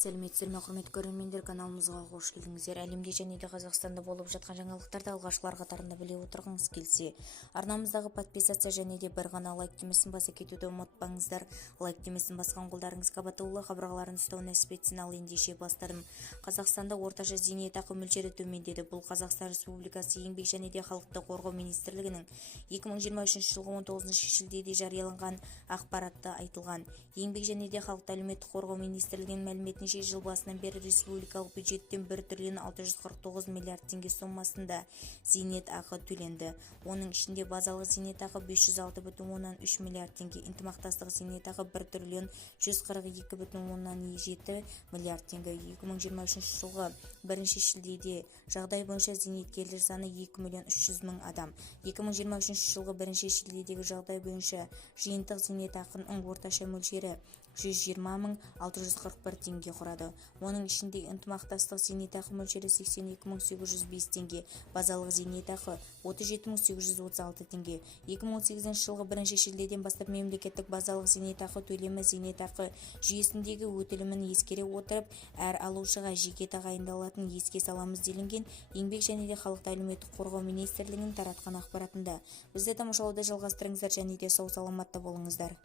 Сәлеметсіздер ме, құрметті көрермендер, каналымызға қош келдіңіздер. Әлемде және де Қазақстанда болып жатқан жаңалықтарды алғашқылар қатарында біле отырғыңыз келсе, арнамыздағы подписация және де бір ғана лайк демесін баса кетуді ұмытпаңыздар. Лайк демесін басқан қолдарыңызға батылы қабырғаларын ұстау нәсіп етсін. Ал ендеше бастарым. Қазақстанда орташа зейнетақы мөлшері төмендеді. Бұл Қазақстан Республикасы еңбек және де халықты қорғау министрлігінің 2023 жылғы 19 шілдеде жарияланған ақпаратта айтылған. Еңбек және де халықты әлеуметтік қорғау министрлігінің мәліметінше, жыл басынан бері республикалық бюджеттен 1 триллион 649 миллиард теңге сомасында зейнетақы төленді. Оның ішінде базалық зейнетақы 506,3 миллиард теңге, ынтымақтастық зейнетақы 1 триллион 142,7 миллиард теңге. 2023 жылғы 1 шілдеде жағдай бойынша зейнеткерлер саны 2 миллион 300 мың адам. 2023 жылғы 1 шілдедегі жағдай бойынша жиынтық зейнетақының орташа мөлшері 120.641 теңге құрады. Оның ішінде ынтымақтастық зейнетақы мөлшері 82.805 теңге, базалық зейнетақы 37.836 теңге. 2018 жылғы 1 шілдеден бастап мемлекеттік базалық зейнетақы төлемі зейнетақы жүйесіндегі өтілімін ескере отырып, әр алушыға жеке тағайындалатын еске саламыз делінген еңбек және де халықты әлеуметтік қорғау министрлігінің таратқан ақпаратында. Бізді тамашалауды жалғастырыңыздар және де сау саламатта болыңыздар.